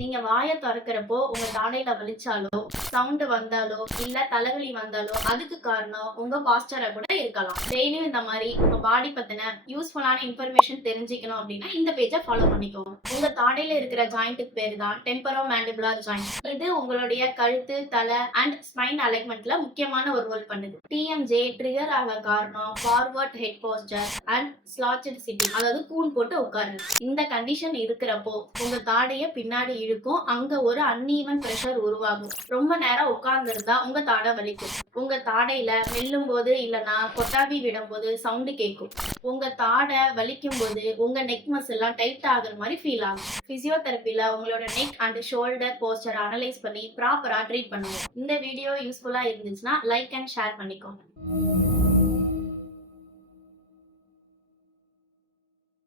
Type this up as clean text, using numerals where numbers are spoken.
நீங்க வாய தொறக்கிறப்போ உங்க தாடையில வலிச்சாலோ, சவுண்ட் வந்தாலோ, இல்ல தலைவலி வந்தாலோ அதுக்கு காரணம் உங்க பாஸ்டரா கூட இருக்கலாம். டெய்லியும் இந்த மாதிரி உங்க பாடி பத்தின யூஸ்ஃபுல்லான இன்ஃபர்மேஷன் தெரிஞ்சுக்கணும் அப்படின்னா இந்த பேஜை ஃபாலோ பண்ணிக்கோங்க. உங்க தாடையில இருக்கிற ஜாயிண்ட்டுக்கு பேரு தான் டெம்பரோமேண்டிபுலர் ஜாயிண்ட். இது உங்களுடைய கழுத்து, தலை அண்ட் ஸ்பைன் அலைன்மெண்ட்ல முக்கியமான ஒரு ரோல் பண்ணுது. டிஎம்ஜே ட்ரிகர் ஆக காரணம் forward head posture and slouched sitting, அதாவது கூன் போட்டு உட்காருது. இந்த கண்டிஷன் இருக்கிறப்போ உங்க தாடைய பின்னாடி இழுக்கும், அங்க ஒரு அன்ஈவன் பிரஷர் உருவாகும். ரொம்ப நேரம் உட்கார்ந்துருந்தா உங்க தாடை வலிக்கும். உங்க தாடையில மெல்லும் போது இல்லனா கொட்டாவி விடும் போது சவுண்டு கேட்கும். உங்க தாடை வலிக்கும் போது உங்க நெக் மசில் எல்லாம் டைட் ஆகுற மாதிரி ஃபீல் ஆகும். பிசியோதெரபில உங்களோட neck and shoulder poster analyse பண்ணி ப்ராப்பரா ட்ரீட் பண்ணுவோம். இந்த வீடியோ யூஸ்ஃபுல்லா இருந்துச்சுன்னா லைக் அண்ட் ஷேர் பண்ணிக்கோங்க.